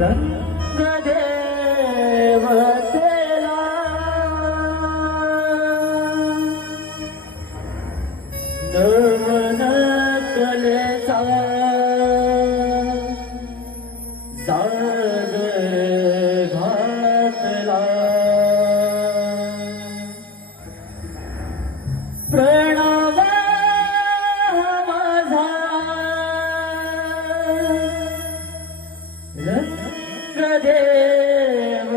रंग देवतेला नमन कलेचा जागर घातला प्रणव माझा रंग देवतेला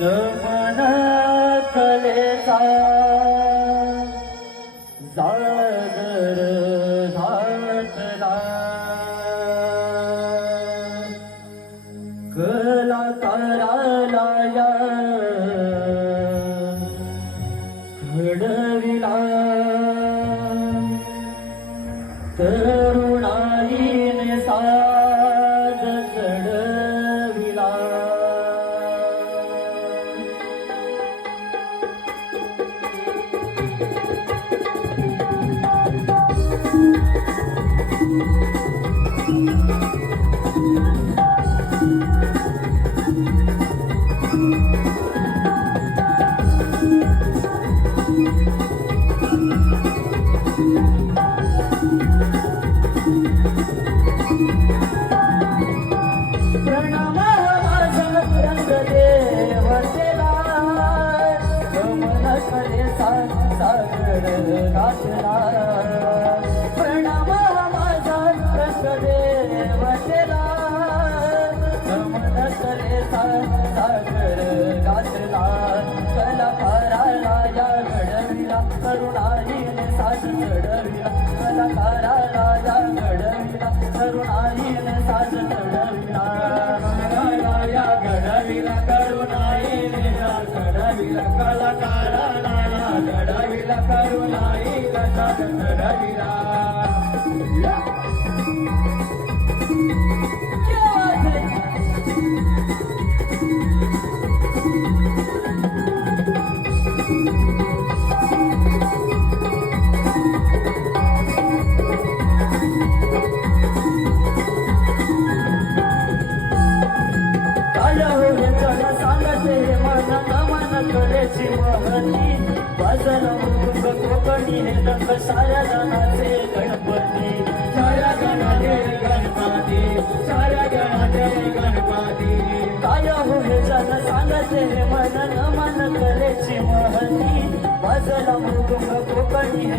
नमन कलेचा जागर घातला कलाकाराला या घडविला तरुणाईने साज चढविला प्रणव माझा रंग देवतेला गमन कलेचा सागर घातला प्रणव माझा रंग देवतेला गमन कलेचा सागर घातला कलाकाराला या घडविला तरुणाईने साज चढविला कलाकाराला या घडविला तरुणाईने साज चढविला या घडविला करुणाईने साज चढविला कलाकाराला या घडविला करुणाईने साज चढविला सांगते मन नमन कलेची महती बाजला मृदुंग कोकणी हे रंग साऱ्या जणाचे गणपती साऱ्या गणाचे गणपती साऱ्या गणाचे गणपती काय हो हे जन सांगते मन नमन कलेची महती बाजला मृदुंग कोकणी